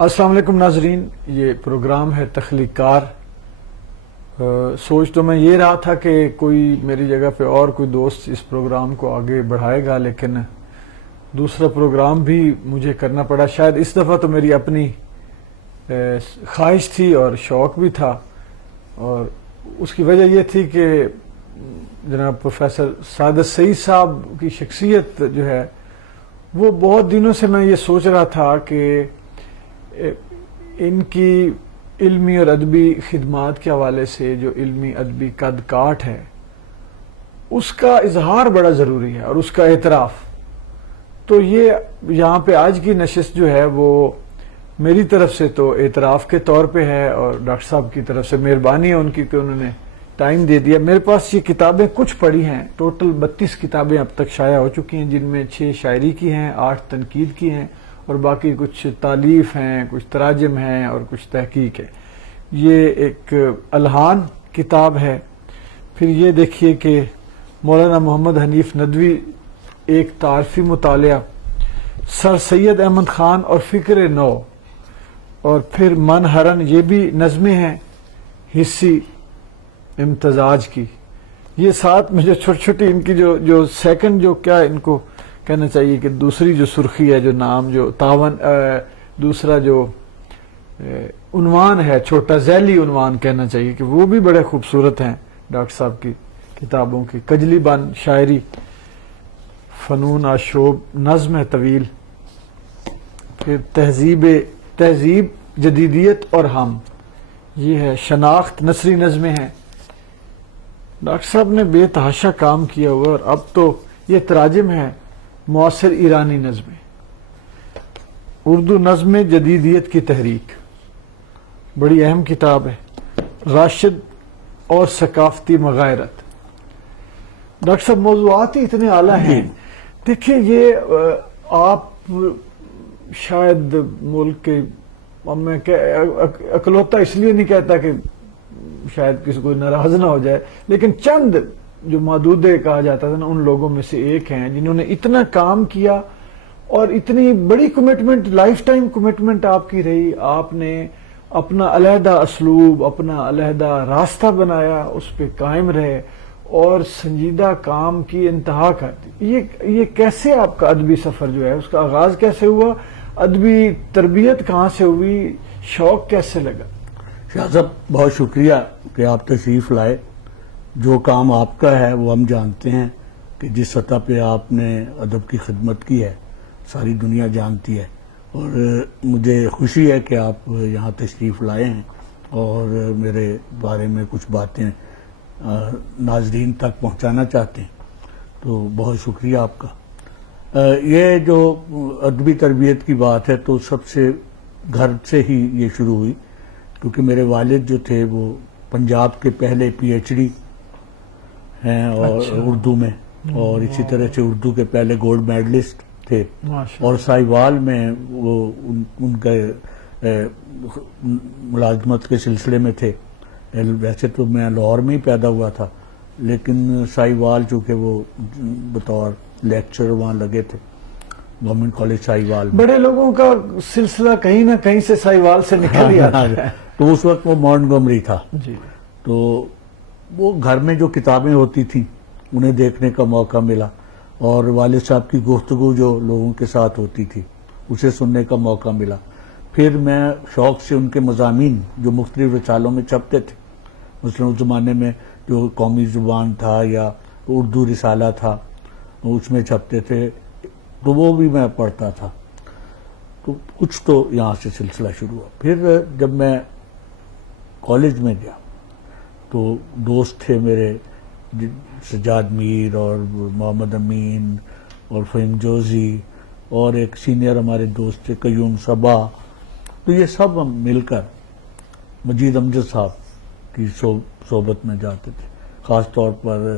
السلام علیکم ناظرین، یہ پروگرام ہے تخلیق کار۔ سوچ تو میں یہ رہا تھا کہ کوئی میری جگہ پہ اور کوئی دوست اس پروگرام کو آگے بڑھائے گا، لیکن دوسرا پروگرام بھی مجھے کرنا پڑا۔ شاید اس دفعہ تو میری اپنی خواہش تھی اور شوق بھی تھا، اور اس کی وجہ یہ تھی کہ جناب پروفیسر سعادت سعید صاحب کی شخصیت جو ہے وہ بہت دنوں سے میں یہ سوچ رہا تھا کہ ان کی علمی اور ادبی خدمات کے حوالے سے جو علمی ادبی قد کاٹ ہے اس کا اظہار بڑا ضروری ہے اور اس کا اعتراف۔ تو یہ یہاں پہ آج کی نشست جو ہے وہ میری طرف سے تو اعتراف کے طور پہ ہے، اور ڈاکٹر صاحب کی طرف سے مہربانی ہے ان کی کہ انہوں نے ٹائم دے دیا۔ میرے پاس یہ کتابیں کچھ پڑھی ہیں، ٹوٹل 32 کتابیں اب تک شائع ہو چکی ہیں، جن میں 6 شاعری کی ہیں، 8 تنقید کی ہیں، اور باقی کچھ تالیف ہیں، کچھ تراجم ہیں اور کچھ تحقیق ہے۔ یہ ایک الہان کتاب ہے۔ پھر یہ دیکھیے کہ مولانا محمد حنیف ندوی ایک تعارفی مطالعہ، سر سید احمد خان اور فکر نو، اور پھر منہرن، یہ بھی نظمیں ہیں حصی امتزاج کی۔ یہ ساتھ میں جو چھوٹی چھوٹی ان کی جو سیکنڈ جو کیا ان کو کہنا چاہیے کہ دوسری جو سرخی ہے، جو نام جو تعاون، دوسرا جو عنوان ہے، چھوٹا ذیلی عنوان کہنا چاہیے، کہ وہ بھی بڑے خوبصورت ہیں ڈاکٹر صاحب کی کتابوں کی۔ کجلی بان شاعری، فنون آشوب، نظم ہے طویل، پھر تہذیب جدیدیت اور ہم، یہ ہے شناخت، نثری نظمیں ہیں۔ ڈاکٹر صاحب نے بے تحاشا کام کیا ہوا، اور اب تو یہ تراجم ہے معاصر ایرانی نظمیں، اردو نظم جدیدیت کی تحریک، بڑی اہم کتاب ہے، راشد اور ثقافتی مغایرت۔ ڈاکٹر صاحب موضوعات ہی اتنے اعلیٰ ہیں۔ دیکھیں، یہ آپ شاید ملک کے، اب میں اکلوتا اس لیے نہیں کہتا کہ شاید کسی کو ناراض نہ ہو جائے، لیکن چند جو محدودے کہا جاتا تھا نا، ان لوگوں میں سے ایک ہیں جنہوں نے اتنا کام کیا اور اتنی بڑی کمٹمنٹ، لائف ٹائم کمٹمنٹ آپ کی رہی۔ آپ نے اپنا علیحدہ اسلوب، اپنا علیحدہ راستہ بنایا، اس پہ قائم رہے اور سنجیدہ کام کی انتہا کر دی۔ یہ کیسے آپ کا ادبی سفر جو ہے اس کا آغاز کیسے ہوا؟ ادبی تربیت کہاں سے ہوئی؟ شوق کیسے لگا؟ شاہ صاحب بہت شکریہ کہ آپ تشریف لائے۔ جو کام آپ کا ہے وہ ہم جانتے ہیں کہ جس سطح پہ آپ نے ادب کی خدمت کی ہے ساری دنیا جانتی ہے، اور مجھے خوشی ہے کہ آپ یہاں تشریف لائے ہیں اور میرے بارے میں کچھ باتیں ناظرین تک پہنچانا چاہتے ہیں، تو بہت شکریہ آپ کا۔ یہ جو ادبی تربیت کی بات ہے تو سب سے گھر سے ہی یہ شروع ہوئی، کیونکہ میرے والد جو تھے وہ پنجاب کے پہلے پی ایچ ڈی ہیں اور اردو میں، اور اسی طرح سے اردو کے پہلے گولڈ میڈلسٹ تھے، اور سائیوال میں وہ ان کے ملازمت کے سلسلے میں تھے۔ ویسے تو میں لاہور میں ہی پیدا ہوا تھا، لیکن سائیوال چونکہ وہ بطور لیکچر وہاں لگے تھے، گورنمنٹ کالج سائیوال میں۔ بڑے لوگوں کا سلسلہ کہیں نہ کہیں سے سائیوال سے نکل ہی آتا ہے۔ تو اس وقت وہ مونٹگومری تھا، جی۔ تو وہ گھر میں جو کتابیں ہوتی تھیں انہیں دیکھنے کا موقع ملا، اور والد صاحب کی گفتگو جو لوگوں کے ساتھ ہوتی تھی اسے سننے کا موقع ملا۔ پھر میں شوق سے ان کے مضامین جو مختلف رسالوں میں چھپتے تھے، مثلا اس زمانے میں جو قومی زبان تھا یا اردو رسالہ تھا اس میں چھپتے تھے، تو وہ بھی میں پڑھتا تھا۔ تو کچھ تو یہاں سے سلسلہ شروع ہوا۔ پھر جب میں کالج میں گیا تو دوست تھے میرے سجاد میر اور محمد امین اور فہیم جوزی، اور ایک سینئر ہمارے دوست تھے قیوم صبا، تو یہ سب ہم مل کر مجید امجد صاحب کی صحبت میں جاتے تھے، خاص طور پر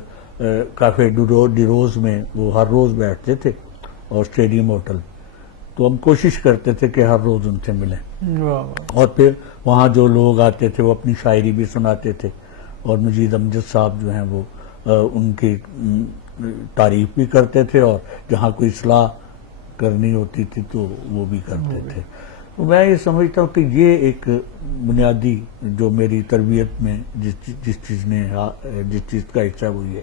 کافے ڈیروز میں وہ ہر روز بیٹھتے تھے، اور اسٹیڈیم ہوٹل، تو ہم کوشش کرتے تھے کہ ہر روز ان سے ملیں، اور پھر وہاں جو لوگ آتے تھے وہ اپنی شاعری بھی سناتے تھے، اور مجید امجد صاحب جو ہیں وہ ان کی تعریف بھی کرتے تھے، اور جہاں کوئی اصلاح کرنی ہوتی تھی تو وہ بھی کرتے تھے۔ میں یہ سمجھتا ہوں کہ یہ ایک بنیادی جو میری تربیت میں جس چیز کا حصہ وہ یہ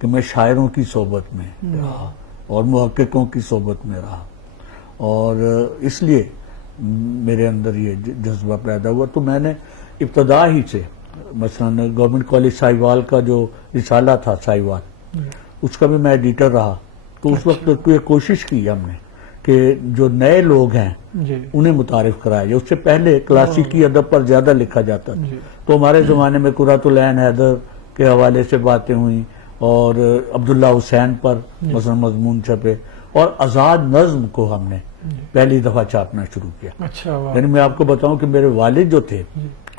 کہ میں شاعروں کی صحبت میں رہا اور محققوں کی صحبت میں رہا، اور اس لیے میرے اندر یہ جذبہ پیدا ہوا۔ تو میں نے ابتدا ہی سے مثلا گورنمنٹ کالج ساہیوال کا جو رسالہ تھا ساہیوال، اس کا بھی میں ایڈیٹر رہا۔ تو اس وقت یہ کوشش کی ہم نے کہ جو نئے لوگ ہیں انہیں متعارف کرایا۔ اس سے پہلے کلاسیکی ادب پر زیادہ لکھا جاتا تھا، تو ہمارے زمانے میں قرۃ العین حیدر کے حوالے سے باتیں ہوئیں، اور عبداللہ حسین پر مثلا مضمون چھپے، اور آزاد نظم کو ہم نے پہلی دفعہ چھاپنا شروع کیا۔ اچھا، یعنی میں آپ کو بتاؤں کہ میرے والد جو تھے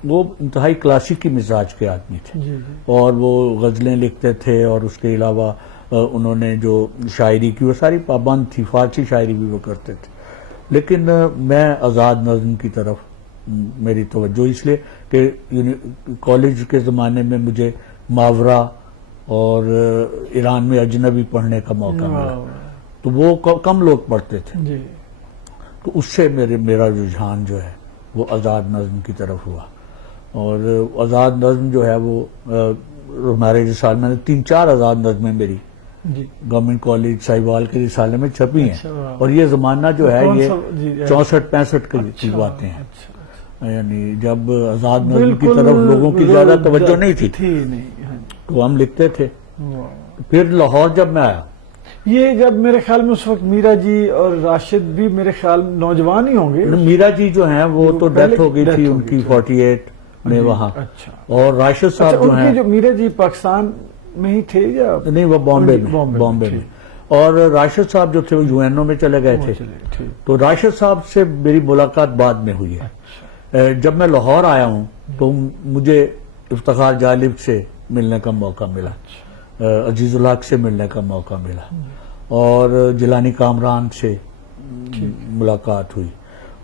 وہ انتہائی کلاسیکی مزاج کے آدمی تھے، اور وہ غزلیں لکھتے تھے، اور اس کے علاوہ انہوں نے جو شاعری کی وہ ساری پابند تھی، فارسی شاعری بھی وہ کرتے تھے۔ لیکن میں آزاد نظم کی طرف میری توجہ اس لیے کہ کالج کے زمانے میں مجھے ماورا اور ایران میں اجنبی پڑھنے کا موقع ملا، تو وہ کم لوگ پڑھتے تھے، تو اس سے میرا رجحان جو ہے وہ آزاد نظم کی طرف ہوا، اور آزاد نظم جو ہے وہ ہمارے رسالے میں 3-4 آزاد نظمیں میری گورنمنٹ کالج ساہیوال کے رسالے میں چھپی ہیں، اور یہ زمانہ جو ہے یہ 64-65 کی باتیں ہیں، یعنی جب آزاد نظم کی طرف لوگوں کی زیادہ توجہ نہیں تھی تو ہم لکھتے تھے۔ پھر لاہور جب میں آیا، یہ جب میرے خیال میں اس وقت میرا جی اور راشد بھی میرے خیال نوجوان ہی ہوں گے۔ میرا جی جو ہیں وہ تو ڈیتھ ہو گئی تھی ان کی 48 میں وہاں، اور راشد صاحب جو ہیں، جو میرا جی پاکستان میں ہی تھے یا نہیں، وہ بامبے میں، اور راشد صاحب جو تھے وہ یو این او میں چلے گئے تھے۔ تو راشد صاحب سے میری ملاقات بعد میں ہوئی ہے۔ جب میں لاہور آیا ہوں تو مجھے افتخار جالب سے ملنے کا موقع ملا، عزیز الحق سے ملنے کا موقع ملا، اور جیلانی کامران سے ملاقات ہوئی،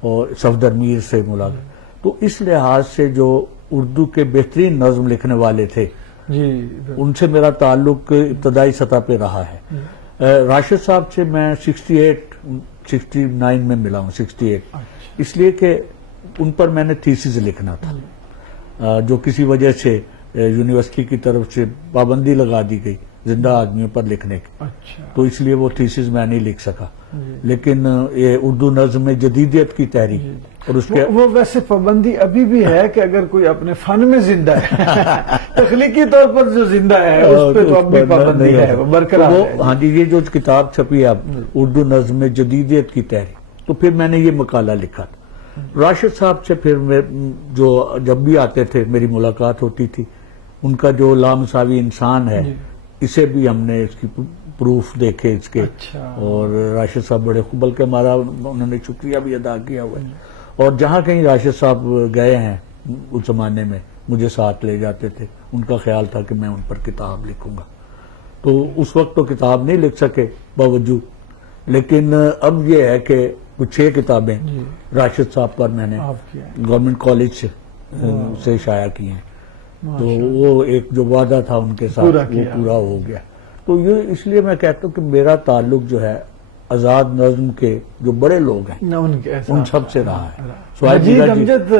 اور صفدر میر سے ملاقات۔ تو اس لحاظ سے جو اردو کے بہترین نظم لکھنے والے تھے ان سے میرا تعلق ابتدائی سطح پہ رہا ہے۔ راشد صاحب سے میں 69 میں ملا ہوں، 68، اس لیے کہ ان پر میں نے تھیسس لکھنا تھا، جو کسی وجہ سے یونیورسٹی کی طرف سے پابندی لگا دی گئی زندہ آدمیوں پر لکھنے کی، تو اس لیے وہ تھیسس میں نہیں لکھ سکا۔ لیکن یہ اردو نظم میں جدیدیت کی تحریک، اور اس کے وہ ویسے پابندی ابھی بھی ہے کہ اگر کوئی اپنے فن میں زندہ ہے تخلیقی طور پر جو زندہ ہے اس پہ تو اب بھی پابندی ہے، وہ برقرار ہے۔ ہاں جی، یہ جو کتاب چھپی ہے اب اردو نظم میں جدیدیت کی تحریک، تو پھر میں نے یہ مقالہ لکھا تھا۔ راشد صاحب سے پھر جو جب بھی آتے تھے میری ملاقات ہوتی تھی، ان کا جو لامساوی انسان ہے اسے بھی ہم نے اس کی پروف دیکھے اس کے، اور راشد صاحب بڑے خوب، بلکہ ہمارا انہوں نے شکریہ بھی ادا کیا ہوا ہے، اور جہاں کہیں راشد صاحب گئے ہیں اس زمانے میں مجھے ساتھ لے جاتے تھے، ان کا خیال تھا کہ میں ان پر کتاب لکھوں گا۔ تو اس وقت تو کتاب نہیں لکھ سکے باوجود، لیکن اب یہ ہے کہ کچھ 6 کتابیں راشد صاحب پر میں نے گورنمنٹ کالج سے شائع کی ہیں، تو وہ ایک جو وعدہ تھا ان کے ساتھ وہ پورا ہو گیا۔ تو یہ اس لیے میں کہتا ہوں کہ میرا تعلق جو ہے آزاد نظم کے جو بڑے لوگ ہیں ان سب سے رہا ہے۔ مجید امجد،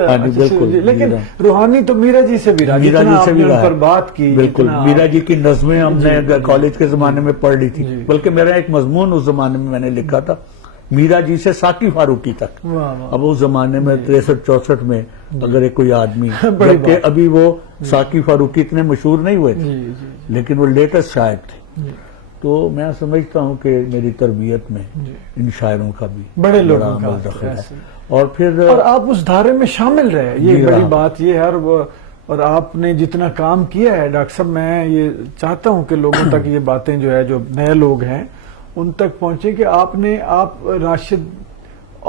لیکن روحانی تو میرا جی سے بھی رہا، میرا جی سے بھی پر بات کی، بالکل میرا جی کی نظمیں ہم نے کالج کے زمانے میں پڑھ لی تھی، بلکہ میرا ایک مضمون اس زمانے میں نے لکھا تھا میرا جی سے ساقی فاروقی تک۔ اب اس زمانے میں 63-64 میں اگر کوئی آدمی، بلکہ ابھی وہ ساقی فاروقی اتنے مشہور نہیں ہوئے تھے لیکن وہ لیٹسٹ شاعر تھے، تو میں سمجھتا ہوں کہ میری تربیت میں ان شاعروں کا بھی بڑے لوگوں کا دخل ہے، اور پھر آپ اس دھارے میں شامل رہے، یہ بڑی بات یہ ہے، اور آپ نے جتنا کام کیا ہے ڈاکٹر صاحب، میں یہ چاہتا ہوں کہ لوگوں تک یہ باتیں جو ہے جو نئے لوگ ہیں ان تک پہنچے کہ آپ راشد،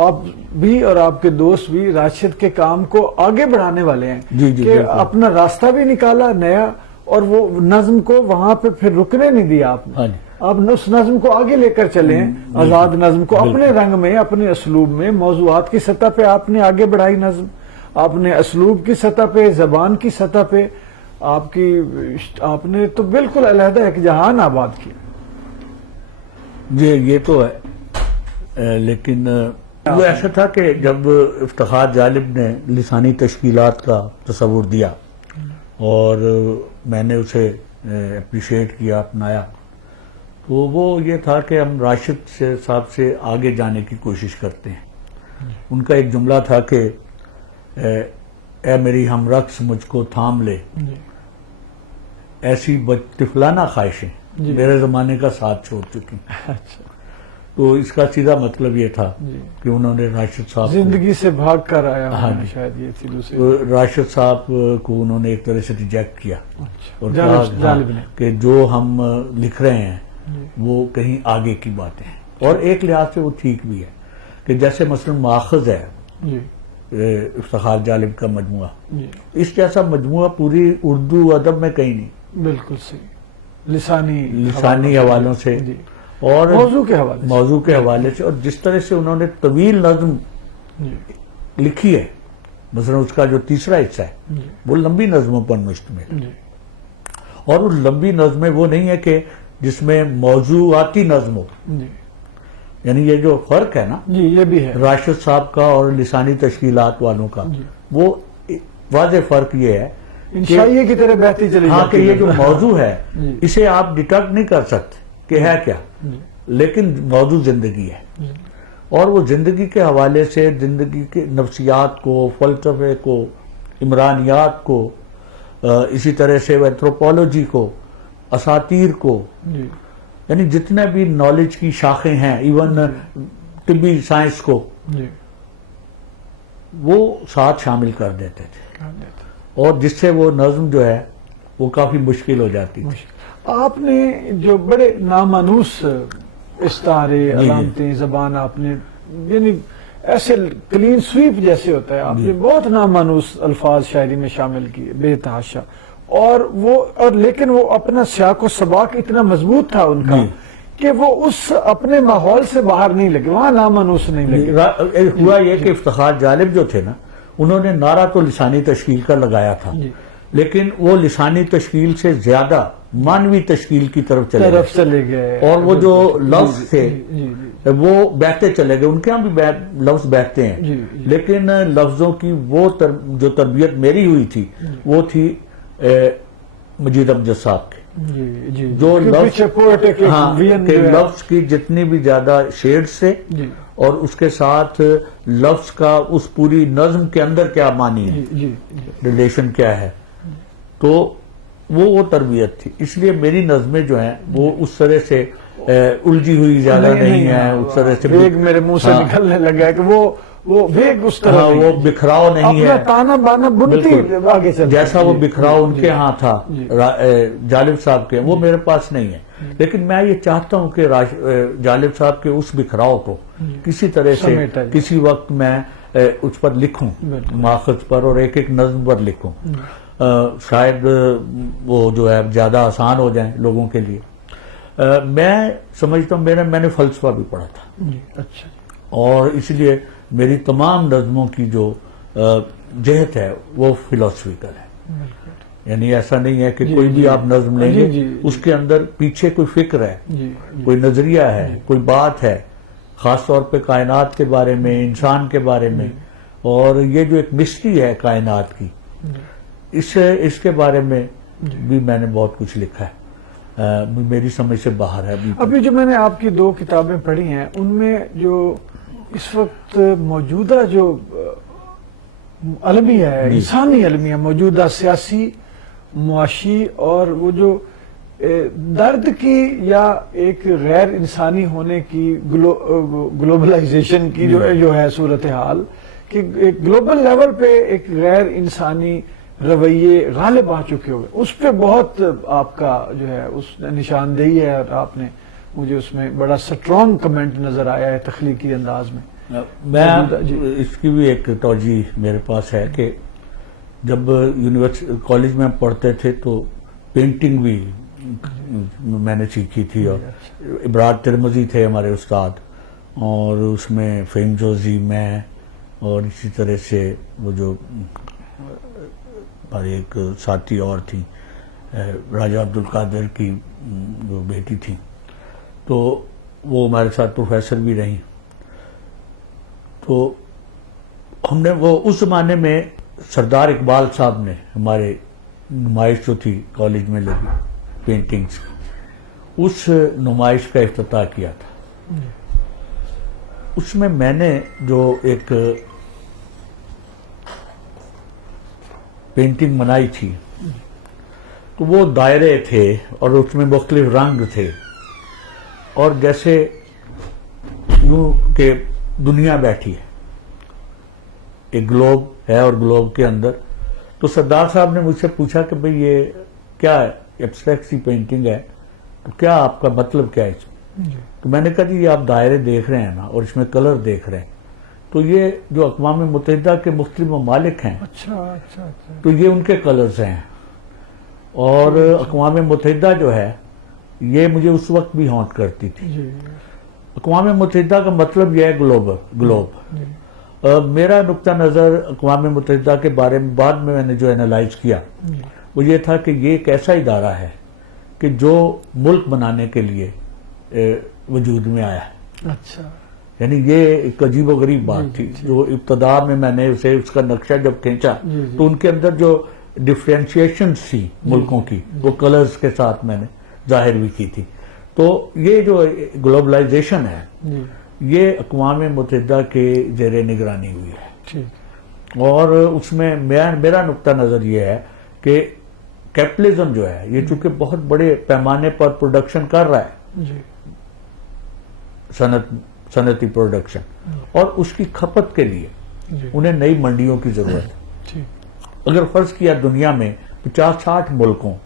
آپ بھی اور آپ کے دوست بھی راشد کے کام کو آگے بڑھانے والے ہیں، کہ اپنا راستہ بھی نکالا نیا، اور وہ نظم کو وہاں پہ پھر رکنے نہیں دیا آپ نے، آپ اس نظم کو آگے لے کر چلے ہیں، آزاد نظم کو اپنے رنگ میں، اپنے اسلوب میں، موضوعات کی سطح پہ آپ نے آگے بڑھائی نظم، آپ نے اسلوب کی سطح پہ، زبان کی سطح پہ آپ نے تو بالکل علیحدہ ایک جہان آباد کیا۔ جی یہ تو ہے، لیکن وہ ایسا تھا کہ جب افتخار جالب نے لسانی تشکیلات کا تصور دیا اور میں نے اسے اپریشیٹ کیا، اپنایا، تو وہ یہ تھا کہ ہم راشد صاحب سے آگے جانے کی کوشش کرتے ہیں۔ ان کا ایک جملہ تھا کہ اے میری ہم رقص مجھ کو تھام لے، ایسی طفلانہ خواہشیں میرے زمانے کا ساتھ چھوڑ چکی۔ تو اس کا سیدھا مطلب یہ تھا کہ انہوں نے راشد صاحب زندگی سے بھاگ کر آیا، شاید یہ تھی دوسری، راشد صاحب کو انہوں نے ایک طرح سے ریجیکٹ کیا اور جالب نے کہ جو ہم لکھ رہے ہیں وہ کہیں آگے کی باتیں ہیں۔ اور ایک لحاظ سے وہ ٹھیک بھی ہے کہ جیسے مثلا ماخذ ہے افتخار جالب کا مجموعہ، اس جیسا مجموعہ پوری اردو ادب میں کہیں نہیں، بالکل صحیح، لسانی حوالوں سے اور موضوع کے حوالے سے، اور جس طرح سے انہوں نے طویل نظم لکھی ہے، مثلا اس کا جو تیسرا حصہ ہے وہ لمبی نظموں پر مشتمل، اور وہ لمبی نظمیں وہ نہیں ہے کہ جس میں موضوعاتی نظم ہو، یعنی یہ جو فرق ہے نا یہ بھی ہے راشد صاحب کا اور لسانی تشکیلات والوں کا، وہ واضح فرق یہ ہے انشائیے کی طرح بہتی چلی ہاں کہ جاتی یہ جو موضوع ہے اسے آپ ڈیٹیکٹ نہیں کر سکتے کہ ہے کیا، لیکن موضوع زندگی ہے، اور وہ زندگی کے حوالے سے زندگی کے نفسیات کو، فلسفے کو، عمرانیات کو، اسی طرح سے اینتھروپولوجی کو، اساطیر کو، یعنی جتنے بھی نالج کی شاخیں ہیں، ایون طبی سائنس کو، وہ ساتھ شامل کر دیتے تھے، اور جس سے وہ نظم جو ہے وہ کافی مشکل ہو جاتی تھی۔ آپ نے جو بڑے نامانوس استعارے، علامتیں، زبان آپ نے، یعنی ایسے کلین سویپ جیسے ہوتا ہے، آپ نے بہت نامانوس الفاظ شاعری میں شامل کیے بے تحاشا، اور لیکن وہ اپنا سیاق و سباق اتنا مضبوط تھا ان کا کہ وہ اس اپنے ماحول سے باہر نہیں لگے، وہاں نامانوس نہیں لگے۔ ہوا یہ کہ افتخار جالب جو تھے نا، انہوں نے نعرہ تو لسانی تشکیل کا لگایا تھا، لیکن وہ لسانی تشکیل سے زیادہ مانوی تشکیل کی طرف چلے گئے، اور وہ جو لفظ تھے وہ بہتے چلے گئے، ان کے ہاں بھی لفظ بہتے ہیں، لیکن لفظوں کی وہ جو تربیت میری ہوئی تھی وہ تھی مجید امجد صاحب کی، جو لفظ کی جتنی بھی زیادہ شیڈ سے، اور اس کے ساتھ لفظ کا اس پوری نظم کے اندر کیا معنی ہے، ریلیشن کیا ہے، تو وہ تربیت تھی۔ اس لیے میری نظمیں جو ہیں وہ اس طرح سے الجھی ہوئی زیادہ نہیں ہیں، اس طرح سے بھیگ میرے منہ سے نکلنے لگا ہے کہ وہ بھیگ اس طرح وہ بکھراؤ نہیں ہے، اپنا تانا بانا بنتی آگے چلتی، جیسا وہ بکھراؤ ان کے ہاں تھا جالب صاحب کے، وہ میرے پاس نہیں ہے، لیکن میں یہ چاہتا ہوں کہ جالب صاحب کے اس بکھراؤ کو کسی طرح سے کسی وقت میں اس پر لکھوں، ماخذ پر، اور ایک ایک نظم پر لکھوں، شاید وہ جو ہے زیادہ آسان ہو جائیں لوگوں کے لیے۔ میں سمجھتا ہوں میں نے فلسفہ بھی پڑھا تھا، اچھا، اور اس لیے میری تمام نظموں کی جو جہت ہے وہ فلسفیکل ہے، یعنی ایسا نہیں ہے کہ کوئی بھی آپ نظم لیں گے اس کے اندر پیچھے کوئی فکر ہے، کوئی نظریہ ہے، کوئی بات ہے، خاص طور پہ کائنات کے بارے میں، انسان کے بارے میں، اور یہ جو ایک مسٹری ہے کائنات کی، اس کے بارے میں بھی میں نے بہت کچھ لکھا ہے، میری سمجھ سے باہر ہے۔ ابھی جو میں نے آپ کی 2 کتابیں پڑھی ہیں ان میں جو اس وقت موجودہ جو المیہ ہے، انسانی المیہ، موجودہ سیاسی، معاشی، اور وہ جو درد کی یا ایک غیر انسانی ہونے کی، گلوبلائزیشن کی جو ہے صورتحال، کہ ایک گلوبل لیول پہ ایک غیر انسانی رویے غالب آ چکے ہوئے، اس پہ بہت آپ کا جو ہے اس نشاندہی ہے، اور آپ نے مجھے اس میں بڑا سٹرونگ کمنٹ نظر آیا ہے تخلیقی انداز میں۔ میں اس کی بھی ایک توجیہ میرے پاس ہے کہ جب کالج میں پڑھتے تھے تو پینٹنگ بھی میں نے سیکھی تھی، اور ابراج ترمذی تھے ہمارے استاد، اور اس میں فہیم جوزی، میں، اور اسی طرح سے وہ جو ہمارے ایک ساتھی اور تھی راجہ عبدالقادر کی جو بیٹی تھی، تو وہ ہمارے ساتھ پروفیسر بھی رہیں، تو ہم نے وہ اس زمانے میں سردار اقبال صاحب نے ہمارے نمائش جو تھی کالج میں لگی پینٹنگز کی، اس نمائش کا افتتاح کیا تھا. اس میں نے جو ایک پینٹنگ بنائی تھی تو وہ دائرے تھے اور اس میں مختلف رنگ تھے، اور جیسے یوں کہ دنیا بیٹھی ہے، ایک گلوب ہے اور گلوب کے اندر. تو سردار صاحب نے مجھ سے پوچھا کہ بھئی یہ کیا ہے، ایبسٹریکٹ سی پینٹنگ ہے، تو کیا آپ کا مطلب کیا ہے اس میں؟ تو میں نے کہا جی یہ آپ دائرے دیکھ رہے ہیں نا اور اس میں کلر دیکھ رہے ہیں، تو یہ جو اقوام متحدہ کے مختلف ممالک ہیں اچھا. تو یہ ان کے کلرز ہیں، اور اقوام متحدہ جو ہے یہ مجھے اس وقت بھی ہانٹ کرتی تھی. جی اقوام متحدہ کا مطلب یہ ہے گلوب. میرا نقطہ نظر اقوام متحدہ کے بارے میں بعد میں نے جو اینالائز کیا وہ یہ تھا کہ یہ ایک ایسا ادارہ ہے کہ جو ملک بنانے کے لیے وجود میں آیا ہے. اچھا. یعنی یہ ایک عجیب و غریب بات تھی جو ابتدا میں نے اسے اس کا نقشہ جب کھینچا تو ان کے اندر جو ڈفرینشیشن تھی ملکوں کی وہ کلرز کے ساتھ میں نے ظاہر بھی کی تھی. تو یہ جو گلوبلائزیشن ہے یہ اقوام متحدہ کے زیر نگرانی ہوئی ہے، اور اس میں میرا نقطہ نظر یہ ہے کہ کیپٹلزم جو ہے یہ چونکہ بہت بڑے پیمانے پر پروڈکشن کر رہا ہے، صنعتی پروڈکشن، اور اس کی کھپت کے لیے انہیں نئی منڈیوں کی ضرورت ہے. اگر فرض کیا دنیا میں 50-60 ملک ہوں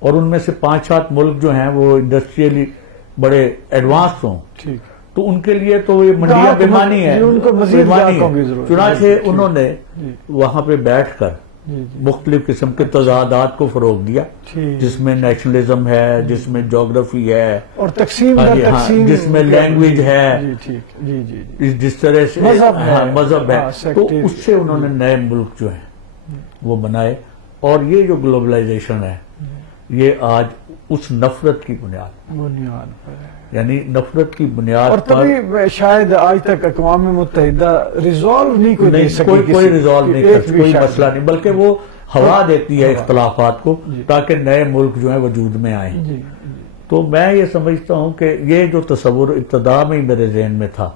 اور ان میں سے 5-7 ملک جو ہیں وہ انڈسٹریلی بڑے ایڈوانس ہوں تو ان کے لیے تو یہ منڈیاں بیمانی ہے، ان کو مزید گاہکوں کی ضرورت. چنانچہ انہوں نے وہاں پہ بیٹھ کر مختلف قسم کے تضادات کو فروغ دیا، جس میں نیشنلزم ہے، جس میں جغرافی ہے، اور تقسیم جس میں لینگویج ہے، جس طرح سے مذہب ہے. تو اس سے انہوں نے نئے ملک جو ہیں وہ بنائے. اور یہ جو گلوبلائزیشن ہے یہ آج اس نفرت کی بنیاد پر ہے، یعنی نفرت کی بنیاد اور تبھی شاید آج تک اقوام متحدہ ریزالو نہیں کوئی ریزالو نہیں کرتی، کوئی مسئلہ نہیں، بلکہ وہ ہوا دیتی ہے اختلافات کو تاکہ نئے ملک جو ہیں وجود میں آئیں. تو میں یہ سمجھتا ہوں کہ یہ جو تصور ابتدا میں ہی میرے ذہن میں تھا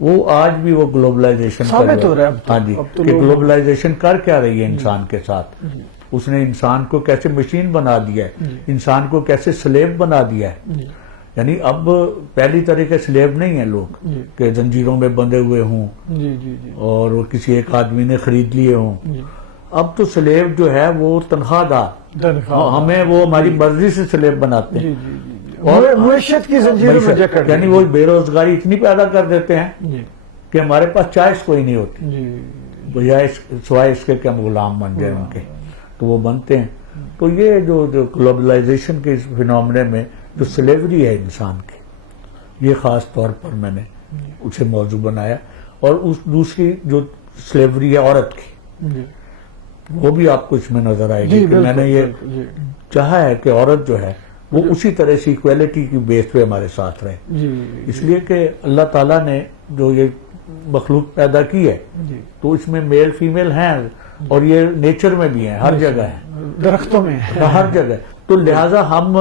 وہ آج بھی وہ گلوبلائزیشن ثابت ہو رہا ہے. ہاں جی، کہ گلوبلائزیشن کر کیا رہی ہے انسان کے ساتھ. اس نے انسان کو کیسے مشین بنا دیا ہے، انسان کو کیسے سلیب بنا دیا ہے. یعنی اب پہلی طرح کے سلیب نہیں ہیں لوگ کہ زنجیروں میں بندھے ہوئے ہوں اور وہ کسی ایک آدمی نے خرید لیے ہوں. اب تو سلیب جو ہے وہ تنخواہ دار، ہمیں وہ ہماری مرضی سے سلیب بناتے ہیں اور معیشت کی زنجیروں میں جکڑ، یعنی وہ بے روزگاری اتنی پیدا کر دیتے ہیں کہ ہمارے پاس چوائس کوئی نہیں ہوتی، بجائے سوائے اس کے کہ ہم غلام بن جائیں ان کے، تو وہ بنتے ہیں. تو یہ جو گلوبلائزیشن کے اس فینومینا میں جو سلیوری ہے انسان کی، یہ خاص طور پر میں نے اسے موضوع بنایا. اور اس دوسری جو سلیوری ہے عورت کی، وہ بھی آپ کو اس میں نظر آئے گی کہ میں نے یہ چاہا ہے کہ عورت جو ہے وہ اسی طرح سے ایکویلٹی کی بیس پہ ہمارے ساتھ رہے. اس لیے کہ اللہ تعالیٰ نے جو یہ مخلوق پیدا کی ہے تو اس میں میل فیمیل ہیں، اور یہ نیچر میں بھی ہیں، ہر جگہ ہیں، درختوں میں ہر جگہ. تو لہٰذا ہم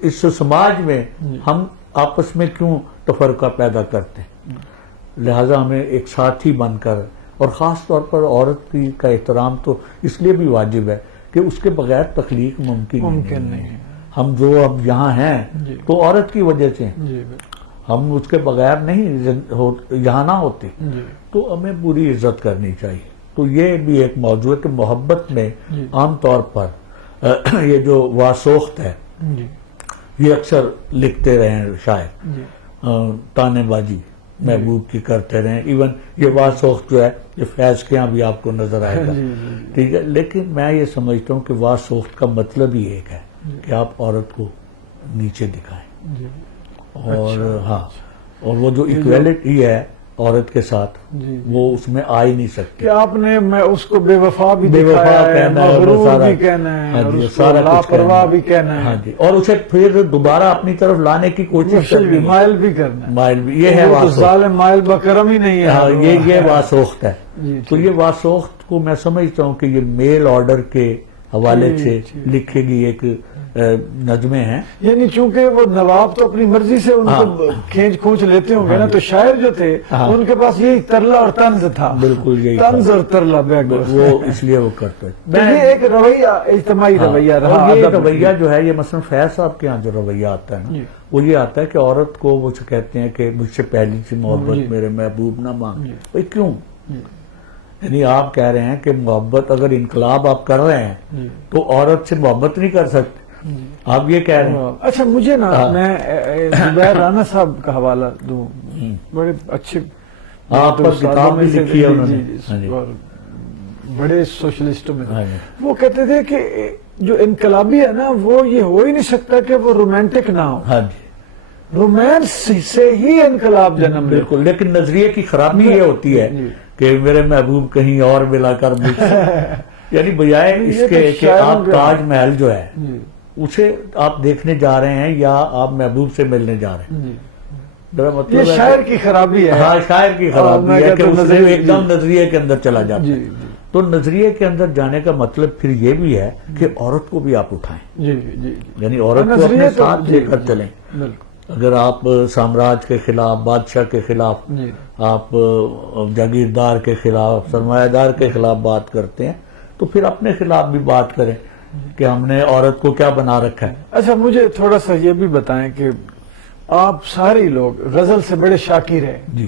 اس سماج میں ہم آپس میں کیوں تفرقہ پیدا کرتے ہیں؟ لہٰذا ہمیں ایک ساتھی بن کر، اور خاص طور پر عورت کی کا احترام تو اس لیے بھی واجب ہے کہ اس کے بغیر تخلیق ممکن نہیں ہے. ہم جو اب یہاں ہیں تو عورت کی وجہ سے ہم اس کے بغیر نہیں یہاں نہ ہوتے. تو ہمیں پوری عزت کرنی چاہیے. تو یہ بھی ایک موضوع ہے کہ محبت میں عام طور پر یہ جو واسوخت ہے یہ اکثر لکھتے رہے ہیں شاعر، تانے بازی محبوب کی کرتے رہے. ایون یہ واسوخت جو ہے یہ فیض کے یہاں بھی آپ کو نظر آئے گا، ٹھیک ہے. لیکن میں یہ سمجھتا ہوں کہ واسوخت کا مطلب ہی ایک ہے کہ آپ عورت کو نیچے دکھائیں. اور ہاں، اور وہ جو ایکویلٹی ہے عورت کے ساتھ جی وہ اس میں آ ہی نہیں سکتے. کہ آپ نے میں اس کو بے وفا بھی بے وفا دکھایا ہے، کہنا ہے، مغرور سارا- بھی کہنا ہے، ہاں اور جی، اس کو سارا کچھ لاپرواہ کہنا ہے. بھی کہنا ہے، ہاں جی، اور اسے پھر دوبارہ اپنی طرف لانے کی کوشش کرنی ہے. مائل بھی کرنا ہے. مائل بھی، یہ ہے وہ تو واسوخت. ظالم مائل بکرم ہی نہیں ہے. ہاں، یہ واسوخت ہے. جی، تو یہ واسوخت کو میں سمجھتا ہوں کہ یہ میل آرڈر کے حوالے سے لکھی گئی ایک نظمیں ہیں. یعنی چونکہ وہ نواب تو اپنی مرضی سے ان کو کھینچ کھونچ لیتے ہوں گے نا، تو شاعر جو تھے ان کے پاس یہی ترلا اور طنز تھا. بالکل یہی طنز اور ترلا بیک وہ اس لیے وہ کرتے. یہ ایک رویہ، اجتماعی رویہ رہا. اور یہ ادب رویہ جو ہے، یہ مثلا فیض صاحب کے ہاں جو رویہ آتا ہے نا، وہ یہ آتا ہے کہ عورت کو وہ کہتے ہیں کہ مجھ سے پہلی سی محبت میرے محبوب نہ مانگ. بھائی کیوں؟ یعنی آپ کہہ رہے ہیں کہ محبت، اگر انقلاب آپ کر رہے ہیں تو عورت سے محبت نہیں کر سکتے، آپ یہ کہہ رہے ہیں. اچھا مجھے نا، میں زبیر رانا صاحب کا حوالہ دوں، بڑے اچھے آپ پر کتاب بھی لکھی ہے انہوں نے، اور بڑے سوشلسٹوں میں. وہ کہتے تھے کہ جو انقلابی ہے نا، وہ یہ ہو ہی نہیں سکتا کہ وہ رومانٹک نہ ہو. ہاں جی، رومانس سے ہی انقلاب جنم لے. بالکل. لیکن نظریے کی خرابی یہ ہوتی ہے کہ میرے محبوب کہیں اور ملا کر مجھ سے، یعنی بجائے اس کے کہ آپ تاج محل جو ہے اسے آپ دیکھنے جا رہے ہیں یا آپ محبوب سے ملنے جا رہے ہیں. یہ شاعر کی خرابی ہے. ہاں، شاعر کی خرابی ہے کہ اس نے ایک دم نظریے کے اندر چلا جاتا ہے. تو نظریے کے اندر جانے کا مطلب پھر یہ بھی ہے کہ عورت کو بھی آپ اٹھائیں. یعنی عورت کو اپنے ساتھ لے کر چلیں. اگر آپ سامراج کے خلاف، بادشاہ کے خلاف، آپ جاگیردار کے خلاف، سرمایہ دار کے خلاف بات کرتے ہیں تو پھر اپنے خلاف بھی بات کریں کہ ہم نے عورت کو کیا بنا رکھا ہے. اچھا مجھے تھوڑا سا یہ بھی بتائیں کہ آپ سارے لوگ غزل سے بڑے شاکر ہیں جی،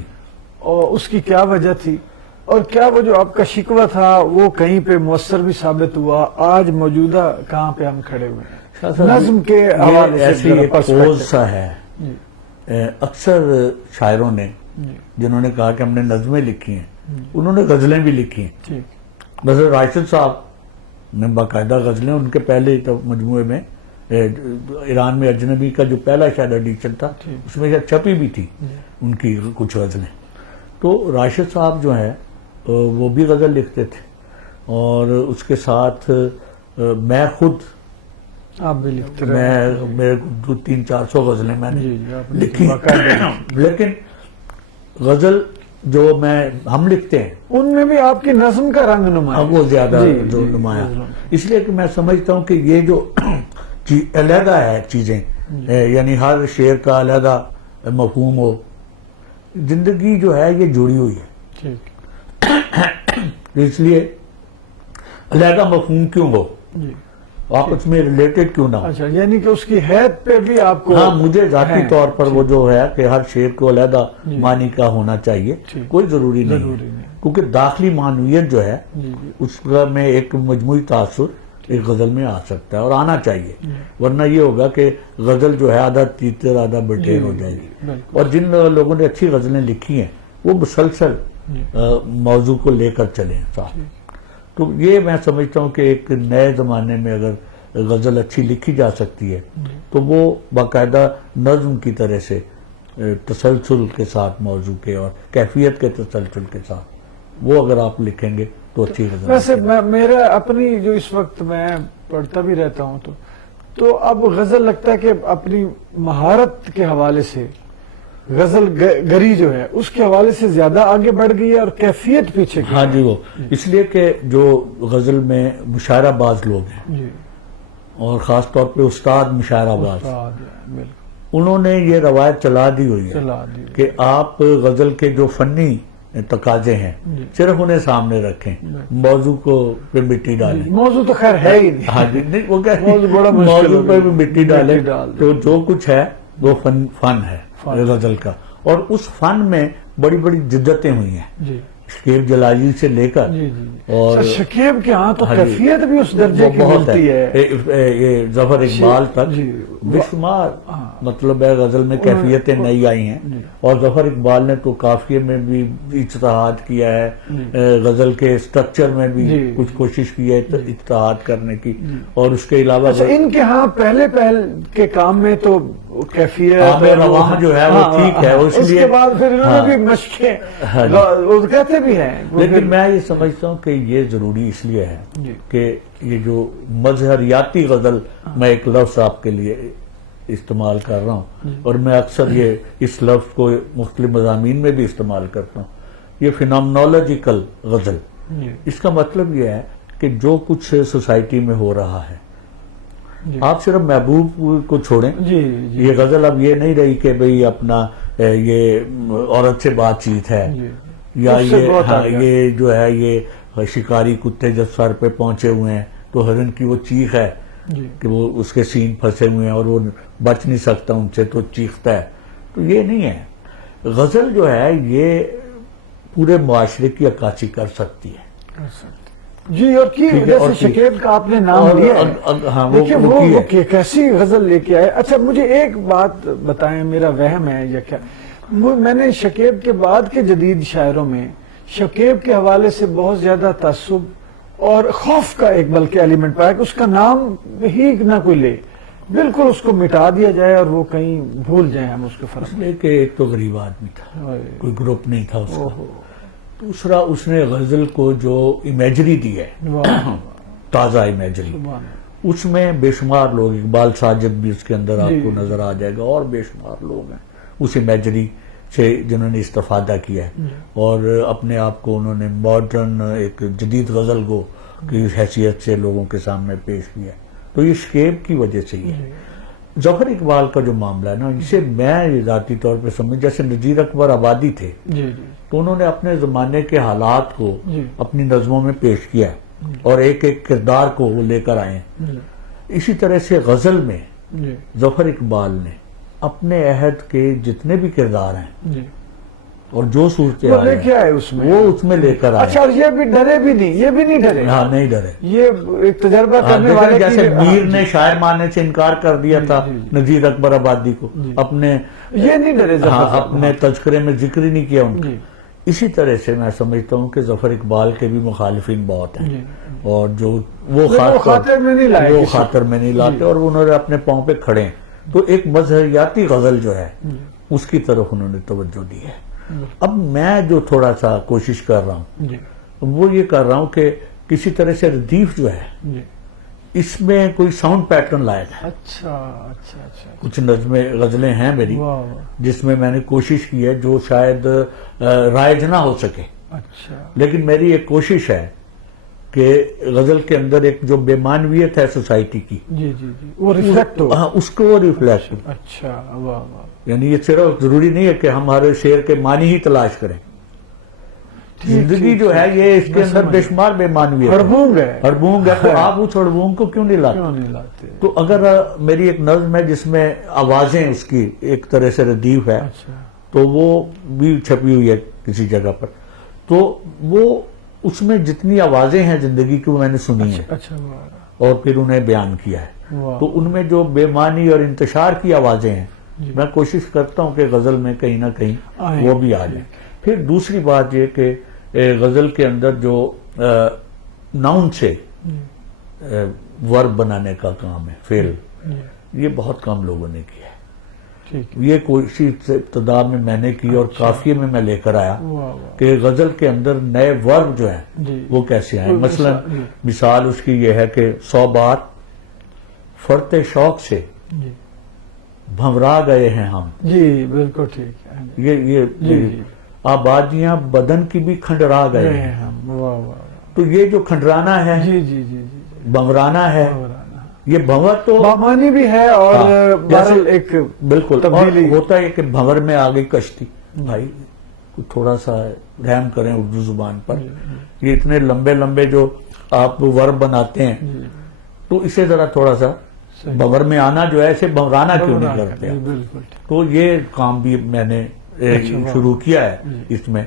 اور اس کی کیا وجہ تھی، اور کیا وہ جو آپ کا شکوہ تھا وہ کہیں پہ مؤثر بھی ثابت ہوا؟ آج موجودہ کہاں پہ ہم کھڑے ہوئے ہیں نظم کے حوالے سے؟ ایسی ایک پوز سا ہے. اکثر شاعروں نے جنہوں نے کہا کہ ہم نے نظمیں لکھی ہیں، انہوں نے غزلیں بھی لکھی ہیں. مثلا راشد صاحب نے باقاعدہ غزلیں، ان کے پہلے مجموعے میں ایران میں اجنبی کا جو پہلا شاید ایڈیشن تھا اس میں چھپی بھی تھی ان کی کچھ غزلیں. تو راشد صاحب جو ہیں وہ بھی غزل لکھتے تھے، اور اس کے ساتھ میں خود، آپ بھی لکھتے میرے 300-400 غزلیں میں نے لکھی. لیکن غزل جو ہم لکھتے ہیں ان میں بھی آپ کی نظم کا رنگ نمایاں، وہ زیادہ نمایاں، اس لیے کہ میں سمجھتا ہوں کہ یہ جو علیحدہ ہے چیزیں، یعنی ہر شعر کا علیحدہ مفہوم ہو. زندگی جو ہے یہ جڑی ہوئی ہے، اس لیے علیحدہ مفہوم کیوں ہو، آپس میں ریلیٹڈ کیوں نہ ہو. اچھا، یعنی کہ اس کی حید پہ بھی آپ کو؟ ہاں، مجھے ذاتی طور پر وہ جو ہے کہ ہر شعر کو علیحدہ معنی کا ہونا چاہیے، کوئی ضروری نہیں ہے، کیونکہ داخلی معنویت جو ہے اس میں ایک مجموعی تاثر ایک غزل میں آ سکتا ہے اور آنا چاہیے. ورنہ یہ ہوگا کہ غزل جو ہے آدھا تیتر آدھا بٹیر ہو جائے گی. اور جن لوگوں نے اچھی غزلیں لکھی ہیں وہ مسلسل موضوع کو لے کر چلیں ساتھ. تو یہ میں سمجھتا ہوں کہ ایک نئے زمانے میں اگر غزل اچھی لکھی جا سکتی ہے تو وہ باقاعدہ نظم کی طرح سے تسلسل کے ساتھ موضوع کے اور کیفیت کے تسلسل کے ساتھ وہ اگر آپ لکھیں گے تو اچھی غزل. ویسے میرا اپنی جو اس وقت میں پڑھتا بھی رہتا ہوں تو اب غزل لگتا ہے کہ اپنی مہارت کے حوالے سے غزل گری جو ہے اس کے حوالے سے زیادہ آگے بڑھ گئی ہے اور کیفیت پیچھے کی. ہاں جی، وہ اس لیے کہ جو غزل میں مشاعرہ باز لوگ ہیں اور خاص طور پہ استاد مشاعرہ باز، انہوں نے یہ روایت چلا دی ہوئی ہے کہ آپ غزل کے جو فنی تقاضے ہیں صرف انہیں سامنے رکھیں، موضوع کو پہ مٹی ڈالیں. موضوع تو خیر ہے ہی نہیں. ہاں جی، وہ موضوع پہ بھی مٹی ڈالیں. تو جو کچھ ہے وہ فن ہے غزل کا، اور اس فن میں بڑی بڑی جدتیں ہوئی ہیں شکیب جلالی سے لے کر. اور شکیب کے ہاں تو کیفیت بھی اس درجے کی ملتی ہے، یہ ظفر اقبال تک بے شمار مطلب ہے غزل میں کیفیتیں نئی آئی ہیں. اور ظفر اقبال نے تو قافیے میں بھی اجتہاد کیا ہے، غزل کے سٹرکچر میں بھی کچھ کوشش کی ہے اجتہاد کرنے کی. اور اس کے علاوہ ان کے ہاں پہلے کے کام میں تو کیفیت آب رواں جو ہے وہ ٹھیک ہے، اس اس لیے کے بعد پھر انہوں نے بھی مشقیں وہ کہتے بھی ہیں لیکن میں یہ سمجھتا ہوں کہ یہ ضروری اس لیے ہے جی کہ یہ جو مظہریاتی غزل میں ایک لفظ آپ کے لیے استعمال کر رہا ہوں اور میں اکثر یہ اس لفظ کو مختلف مضامین میں بھی استعمال کرتا ہوں، یہ فینومنولوجیکل غزل، جی اس کا مطلب یہ ہے کہ جو کچھ سوسائٹی میں ہو رہا ہے جی آپ صرف محبوب کو چھوڑیں، جی جی یہ غزل اب یہ نہیں رہی کہ بھئی اپنا یہ عورت سے بات چیت ہے جی یا اس سے یہ بہت ہاں آگے۔ یہ جو ہے یہ شکاری کتے جب سر پہ پہنچے ہوئے ہیں تو ہرن کی وہ چیخ ہے جی کہ وہ اس کے سین پھنسے ہوئے ہیں اور وہ بچ نہیں سکتا ان سے تو چیختا ہے، تو یہ نہیں ہے۔ غزل جو ہے یہ پورے معاشرے کی عکاسی کر سکتی ہے۔ جی اور کی ٹھیک ہے، اور جیسے کی- شکیب کا آپ نے نام اور- لیا ہے، ہاں دیکھیں وہ کی وہ ہے۔ کیسی غزل لے کے آئے۔ اچھا مجھے ایک بات بتائیں، میرا وہم ہے یا کیا، میں نے شکیب کے بعد کے جدید شاعروں میں شکیب کے حوالے سے بہت زیادہ تعصب اور خوف کا ایک بلکہ ایلیمنٹ پایا کہ اس کا نام ہی نہ کوئی لے، بالکل اس کو مٹا دیا جائے اور وہ کہیں بھول جائیں ہم اس کے فرق اس لیے کہ ایک تو غریب آدمی تھا، کوئی گروپ نہیں تھا اس کا، دوسرا اس نے غزل کو جو امیجری دی ہے تازہ امیجری، اس میں بے شمار لوگ، اقبال ساجد بھی اس کے اندر آپ کو نظر آ جائے گا اور بے شمار لوگ ہیں اس امیجری سے جنہوں نے استفادہ کیا ہے اور اپنے آپ کو انہوں نے ماڈرن ایک جدید غزل گو کی حیثیت سے لوگوں کے سامنے پیش کیا ہے۔ تو یہ شکیب کی وجہ سے ہی ہے۔ ظفر اقبال کا جو معاملہ ہے نا، اسے میں ذاتی طور پہ سمجھ، جیسے نذیر اکبر آبادی تھے جی جی تو انہوں نے اپنے زمانے کے حالات کو جی اپنی نظموں میں پیش کیا ہے اور ایک ایک کردار کو وہ لے کر آئے ہیں۔ جی اسی طرح سے غزل میں جی ظفر اقبال نے اپنے عہد کے جتنے بھی کردار ہیں جی اور جو وہ صورتحال لے ہیں کے آئے اس میں، وہ اس میں لے کر آئے۔ اچھا اور یہ بھی ڈرے بھی نہیں، یہ بھی نہیں ڈرے، ہاں نہیں ڈرے۔ یہ ایک تجربہ کرنے دیکھیں والے جیسے کی- میر نے شاعر ماننے سے انکار کر دیا تھا جی، نذیر اکبر آبادی کو، اپنے یہ نہیں ڈرے ظفر ہاں صاحب۔ اپنے تذکرے میں ذکر ہی نہیں کیا ان کا۔ جی اسی طرح سے میں سمجھتا ہوں کہ ظفر اقبال کے بھی مخالفین بہت ہیں جی اور جو وہ خاطر میں نہیں لائے وہ کسی خاطر میں نہیں لاتے اور انہوں نے اپنے پاؤں پہ کھڑے ہیں، تو ایک مظہریاتی غزل جو ہے اس کی طرف انہوں نے توجہ دی ہے۔ اب میں جو تھوڑا سا کوشش کر رہا ہوں جی وہ یہ کر رہا ہوں کہ کسی طرح سے ردیف جو ہے جی اس میں کوئی ساؤنڈ پیٹرن لایا جائے۔ اچھا اچھا اچھا، کچھ غزلیں ہیں میری واہ واہ، جس میں میں نے کوشش کی ہے جو شاید رائج نہ ہو سکے، اچھا لیکن میری ایک کوشش ہے کہ غزل کے اندر ایک جو بے معنویت ہے سوسائٹی کی، جی جی جی وہ ریفلیکٹ ہو، ہاں اس کو ریفلیکٹ ہو۔ اچھا واہ واہ، یعنی یہ صرف ضروری نہیں ہے کہ ہم ہمارے شعر کے معنی ہی تلاش کریں، زندگی جو ہے یہ اس کے اندر بے شمار بے معنویت ہے، ہڑبونگ ہے، ہڑبونگ ہے، تو آپ اس ہڑبونگ کو کیوں نہیں لاتے؟ کیوں نہیں لاتے؟ تو اگر میری ایک نظم ہے جس میں آوازیں اس کی ایک طرح سے ردیف ہے اچھا تو وہ بھی چھپی ہوئی ہے کسی جگہ پر، تو وہ اس میں جتنی آوازیں ہیں زندگی کی وہ میں نے سنی ہیں اچھا واہ اور پھر انہیں بیان کیا ہے، واہ، تو ان میں جو بے معنی اور انتشار کی آوازیں ہیں جی۔ میں کوشش کرتا ہوں کہ غزل میں کہیں نہ کہیں آئیں۔ وہ بھی آ جائیں۔ پھر دوسری بات یہ کہ غزل کے اندر جو ناؤن سے ورب بنانے کا کام ہے، فعل، جی یہ بہت کم لوگوں نے کیا ہے۔ ٹھیک، یہ کوشش ابتدا میں نے کی اور قافیے میں لے کر آیا واہ واہ، کہ غزل کے اندر نئے ورب جو ہیں جی وہ کیسے آئیں۔ جی۔ مثال اس کی یہ ہے کہ 100 بار فرتے شوق سے جی بھنورا گئے ہیں ہم، جی بالکل ٹھیک ہے، یہ جی جی آبادیاں بدن کی بھی کھنڈرا گئے گئے ہیں، ہم، واہ واہ، تو یہ جو کھنڈرانا ہے، جی جی جی جی، بھنورانا ہے، یہ بھنور تو بامانی بھی ہے اور ہاں، بہرحال ایک بالکل، اور تبدیلی ہوتا ہے کہ بھنور میں آ گئی کشتی، بھائی تھوڑا سا رحم کریں اردو زبان پر، یہ اتنے لمبے لمبے جو آپ ورب بناتے ہیں تو اسے ذرا تھوڑا سا بھنور میں آنا جو ہے اسے بھنورانا کیوں نہیں کرتے؟ جی، بالکل تو یہ کام بھی میں نے شروع کیا ہے اس میں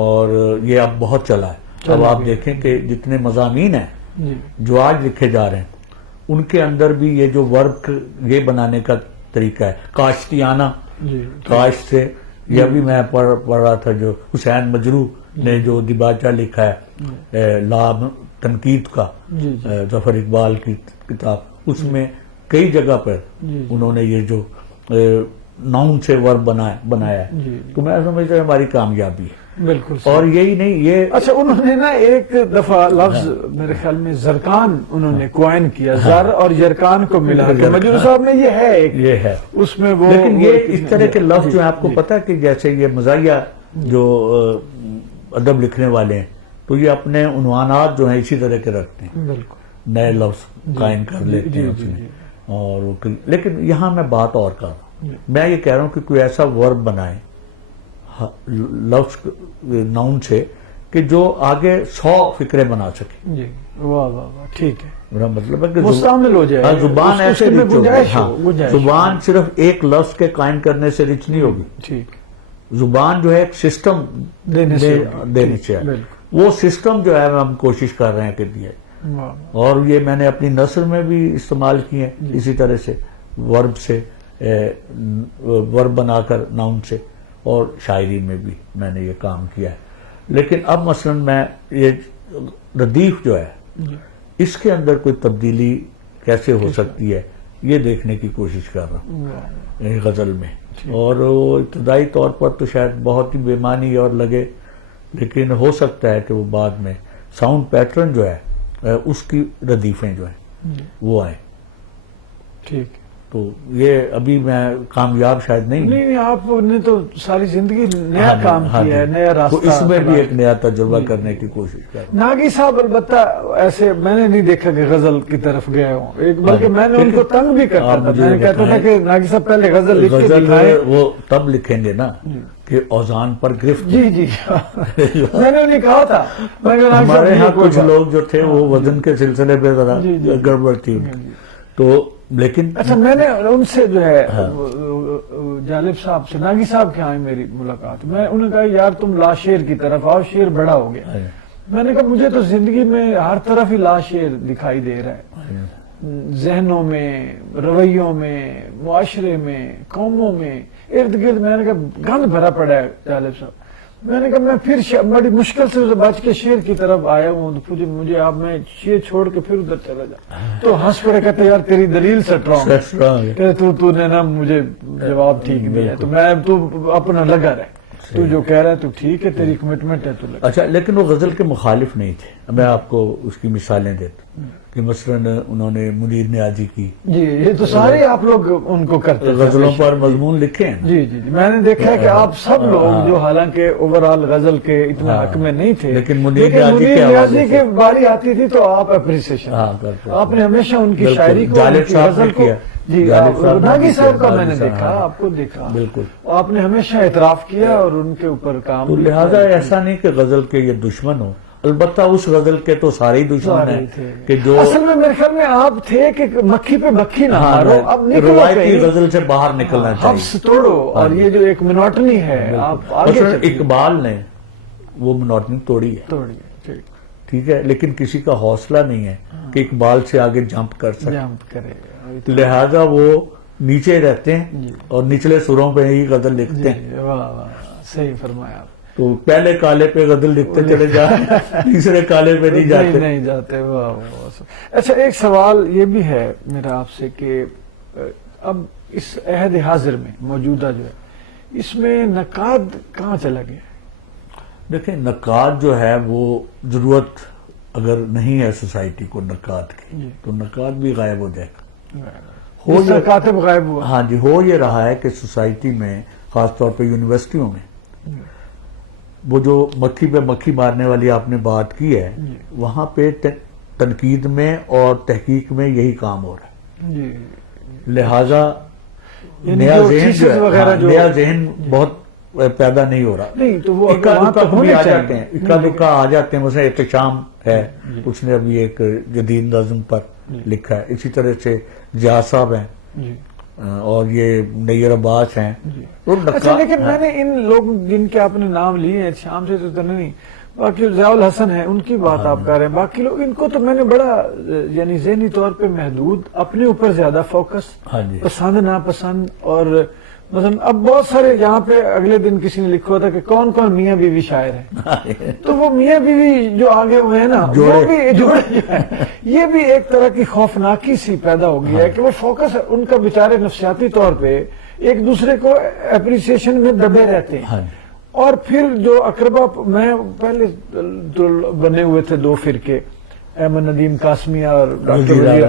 اور یہ اب بہت چلا ہے۔ اب آپ دیکھیں کہ جتنے مضامین ہیں جی جو آج لکھے جا رہے ہیں ان کے اندر بھی یہ جو ورب یہ بنانے کا طریقہ ہے، کاشتیانہ، جی کاشت سے، یہ بھی میں پڑھ رہا تھا جو حسین مجروح نے جو دیباچہ لکھا ہے لام تنقید کا، جی ظفر اقبال کی کتاب، اس میں کئی جگہ پر جی انہوں نے یہ جو ناؤن سے ورب بنایا ہے، جی تو میں سمجھتا ہوں ہماری کامیابی ہے۔ بالکل اور یہی نہیں، یہ اچھا انہوں نے نا ایک دفعہ لفظ میرے خیال میں زرکان انہوں نے کوائن کیا، زر اور یرکان کو ملا کے مجروح صاحب میں یہ ہے ایک، یہ ہے اس میں وہ لیکن یہ اس طرح کے لفظ جو ہے آپ کو پتا ہے کہ جیسے یہ مزاحیہ جو ادب لکھنے والے ہیں تو یہ اپنے عنوانات جو ہیں اسی طرح کے رکھتے ہیں، بالکل نئے لفظ قائم کر لیتے ہیں اس میں، اور لیکن یہاں میں بات اور کر رہا ہوں، میں یہ کہہ رہا ہوں کہ کوئی ایسا ورب بنائے لفظ ناؤن سے کہ جو آگے 100 فکرے بنا سکے۔ جی واہ واہ واہ، ٹھیک ہے، میرا مطلب ہے کہ مستعمل ہو جائے، ہاں، زبان ایسے میں رچ ہوگی، گنجائش ہاں، ہو، گنجائش زبان صرف ایک لفظ کے قائم کرنے سے رچ نہیں ہوگی، ٹھیک، زبان جو ہے ایک سسٹم دینے سے دینے سے ہے، وہ سسٹم جو ہے ہم کوشش کر رہے ہیں کہ دیے، اور یہ میں نے اپنی نثر میں بھی استعمال کیے ہیں اسی طرح سے، ورب سے ورب بنا کر ناؤن سے، اور شاعری میں بھی میں نے یہ کام کیا ہے۔ لیکن اب مثلا میں یہ ردیف جو ہے اس کے اندر کوئی تبدیلی کیسے ہو سکتی ہے یہ دیکھنے کی کوشش کر رہا ہوں غزل میں، اور وہ ابتدائی طور پر تو شاید بہت ہی بے معنی اور لگے، لیکن ہو سکتا ہے کہ وہ بعد میں ساؤنڈ پیٹرن جو ہے اس کی ردیفیں جو ہیں وہ آئیں، ٹھیک۔ تو یہ ابھی میں کامیاب شاید نہیں، آپ نے تو ساری زندگی نیا کام کیا ہے، نیا راستہ، تو اس میں بھی ایک نیا تجربہ کرنے کی کوشش کر رہا ہوں۔ ناگی صاحب البتہ ایسے میں نے نہیں دیکھا کہ غزل کی طرف گئے ہوں، ایک بلکہ میں نے ان کو تنگ بھی کرتا تھا، میں نے کہتا تھا کہ ناگی صاحب پہلے غزل لکھ کے دکھائیں، وہ تب لکھیں گے نا کہ اوزان پر گرفت، جی جی میں نے انہیں کہا تھا، ہمارے یہاں کچھ لوگ جو تھے وہ وزن کے سلسلے پہ ذرا گڑبڑ تھی، تو لیکن اچھا میں نے ان سے جو ہے جالب صاحب سے، ناگی صاحب کے آئے میری ملاقات، میں انہوں نے کہا یار تم لا شعر کی طرف آؤ، شعر بڑا ہو گیا، میں نے کہا مجھے تو زندگی میں ہر طرف ہی لا شعر دکھائی دے رہا ہے، ذہنوں میں، رویوں میں، معاشرے میں، قوموں میں، ارد گرد، میں نے کہا گند بھرا پڑا ہے جالب صاحب، میں نے کہا میں پھر بڑی مشکل سے بچ کے شعر کی طرف آیا ہوں، تو مجھے آپ میں شعر چھوڑ کے پھر ادھر چلا جا، تو ہنس پڑے، کہتے یار تیری دلیل سٹرانگ ہے، تو نے نا مجھے جواب ٹھیک دیا، تو میں تو اپنا لگا رہے، تو جو کہہ رہا ہے تو ٹھیک ہے، تیری کمٹمنٹ ہے تو لگا۔ اچھا لیکن وہ غزل کے مخالف نہیں تھے، میں آپ کو اس کی مثالیں دیتا ہوں کہ مثلا انہوں نے منیر نیازی کی، جی یہ تو سارے آپ لوگ ان کو کرتے، غزلوں پر مضمون لکھے ہیں، جی جی میں نے دیکھا ہے کہ آپ سب لوگ جو حالانکہ اوورآل غزل کے اتنے حق میں نہیں تھے، لیکن منیر نیازی کے باری آتی تھی تو آپ اپریسیشن، آپ نے ہمیشہ ان کی شاعری کو، ان کی غزل کو، جی ناگی صاحب کا میں نے دیکھا، آپ کو دیکھا، بالکل آپ نے ہمیشہ اعتراف کیا اور ان کے اوپر کام، تو لہٰذا ایسا نہیں کہ غزل کے یہ دشمن ہو، البتہ اس غزل کے تو سارے ہی دشمن ہیں کہ جو اصل میں میرے خیال میں آپ تھے کہ مکھی پہ مکھی نہ مارو، اب روایتی غزل سے باہر نکلنا چاہیے، حبس توڑو، اور یہ جو ایک منوٹنی ہے آپ آگے، اقبال نے وہ منوٹنی توڑی ہے، ٹھیک ہے، لیکن کسی کا حوصلہ نہیں ہے کہ اقبال سے آگے جمپ کر سکے، لہذا وہ نیچے رہتے ہیں اور نچلے سروں پہ ہی غزل لکھتے ہیں۔ واہ واہ صحیح فرمایا آپ، تو پہلے کالے پہ غزل لکھتے چلے جائیں، تیسرے کالے پہ نہیں جاتے۔ واہ۔ اچھا ایک سوال یہ بھی ہے میرا آپ سے کہ اب اس عہد حاضر میں موجودہ جو ہے اس میں نقاد کہاں چلا گیا؟ دیکھیں نقاد جو ہے وہ ضرورت اگر نہیں ہے سوسائٹی کو نقاد کی تو نقاد بھی غائب ہو جائے گا، کاتب غائب ہوا، ہاں جی، ہو یہ رہا ہے کہ سوسائٹی میں خاص طور پہ یونیورسٹیوں میں وہ جو مکھی پہ مکھی مارنے والی آپ نے بات کی ہے، وہاں پہ تنقید میں اور تحقیق میں یہی کام ہو رہا ہے، لہذا نیا ذہن بہت پیدا نہیں ہو رہا، نہیں تو وہ اکا دکا آ جاتے ہیں، مثلا احتشام ہے، اس نے ابھی ایک جدید نظم پر لکھا ہے، اسی طرح سے ضیاء صاحب ہیں اور یہ نیر عباس ہیں، اچھا لیکن میں نے ان لوگ جن کے آپ نے نام لیے ہیں شام سے تو نہیں، باقی ضیاء الحسن ہے ان کی بات آپ کر رہے ہیں، باقی لوگ ان کو تو میں نے بڑا یعنی ذہنی طور پہ محدود، اپنے اوپر زیادہ فوکس، پسند ناپسند، اور مثلا اب بہت سارے یہاں پہ اگلے دن کسی نے لکھا تھا کہ کون کون میاں بیوی شاعر ہیں، تو وہ میاں بیوی جو آگے ہوئے ہیں نا وہ بھی جڑے جو ہیں، یہ بھی ایک طرح کی خوفناکی سی پیدا ہو گئی ہے کہ وہ فوکس ان کا بیچارے نفسیاتی طور پہ ایک دوسرے کو اپریسیشن میں دبے رہتے ہیں. ہاں. اور پھر جو اقربا میں پہلے تو بنے ہوئے تھے دو فرقے، احمد ندیم قاسمیہ اور ڈاکٹر وزیر،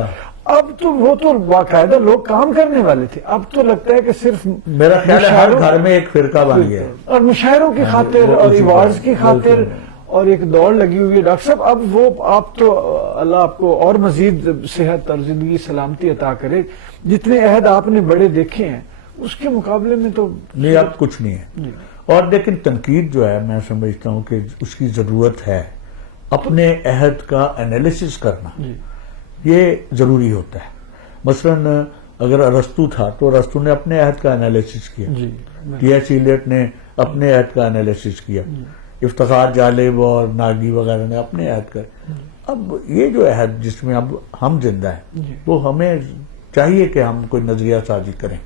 اب تو وہ تو باقاعدہ لوگ کام کرنے والے تھے. اب تو لگتا ہے کہ صرف میرا خیال ہے ہر گھر میں ایک فرقہ بن گیا ہے اور مشاعروں کی خاطر اور ایوارڈز کی خاطر اور ایک دوڑ لگی ہوئی ہے. ڈاکٹر صاحب اب وہ آپ تو اللہ آپ کو اور مزید صحت اور زندگی سلامتی عطا کرے، جتنے عہد آپ نے بڑے دیکھے ہیں اس کے مقابلے میں تو نہیں، اب کچھ نہیں ہے. اور لیکن تنقید جو ہے میں سمجھتا ہوں کہ اس کی ضرورت ہے. اپنے عہد کا انالیسس کرنا یہ ضروری ہوتا ہے. مثلا اگر ارسطو تھا تو ارسطو نے اپنے عہد کا انالیسس کیا، ٹی ایس ایلیٹ نے اپنے عہد کا انالیسس کیا، افتخار جالب اور ناگی وغیرہ نے اپنے عہد کا. اب یہ جو عہد جس میں اب ہم زندہ ہیں وہ ہمیں چاہیے کہ ہم کوئی نظریہ سازی کریں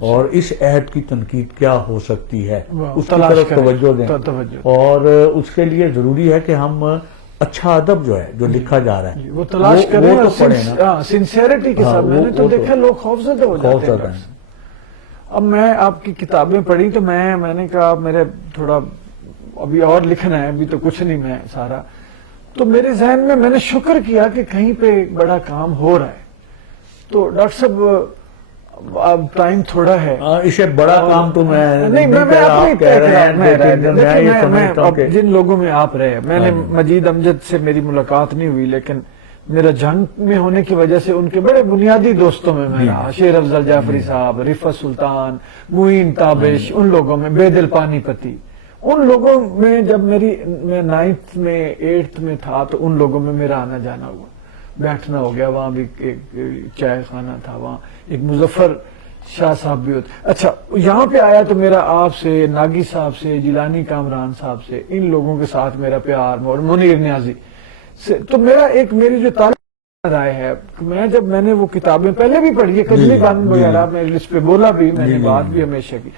اور اس عہد کی تنقید کیا ہو سکتی ہے اس کی طرف توجہ دیں. اور اس کے لیے ضروری ہے کہ ہم اچھا ادب جو ہے جو لکھا جا رہا ہے وہ تلاش کریں وہ تو اور پڑھیں نا. سنسیئرٹی کے ساتھ. میں نے تو دیکھا لوگ خوفزدہ ہو جاتے ہیں. اب میں آپ کی کتابیں پڑھی تو میں نے کہا میرے تھوڑا ابھی اور لکھنا ہے، ابھی تو کچھ نہیں میں سارا. تو میرے ذہن میں نے شکر کیا کہ کہیں پہ ایک بڑا کام ہو رہا ہے. تو ڈاکٹر صاحب اب ٹائم تھوڑا ہے، اسے بڑا کام تو میں نہیں جن لوگوں میں آپ رہے، میں نے مجید امجد سے میری ملاقات نہیں ہوئی لیکن میرا جنگ میں ہونے کی وجہ سے ان کے بڑے بنیادی دوستوں میں میں رہا. شیر افضل جعفری صاحب، رفعت سلطان، معین تابش، ان لوگوں میں بےدل پانی پتی، ان لوگوں میں جب میں 9th میں 8th میں تھا تو ان لوگوں میں میرا آنا جانا ہوا، بیٹھنا ہو گیا. وہاں بھی ایک چائے خانہ تھا، وہاں ایک مظفر شاہ صاحب بھی ہوتے. اچھا یہاں پہ آیا تو میرا آپ سے، ناگی صاحب سے، جیلانی کامران صاحب سے، ان لوگوں کے ساتھ میرا پیار، اور منیر نیازی سے. تو میری جو تعلق رائے ہے، میں نے وہ کتابیں پہلے بھی پڑھی ہے، کجلی بان وغیرہ میں اس پہ بولا بھی، میں نے بات بھی ہمیشہ کی.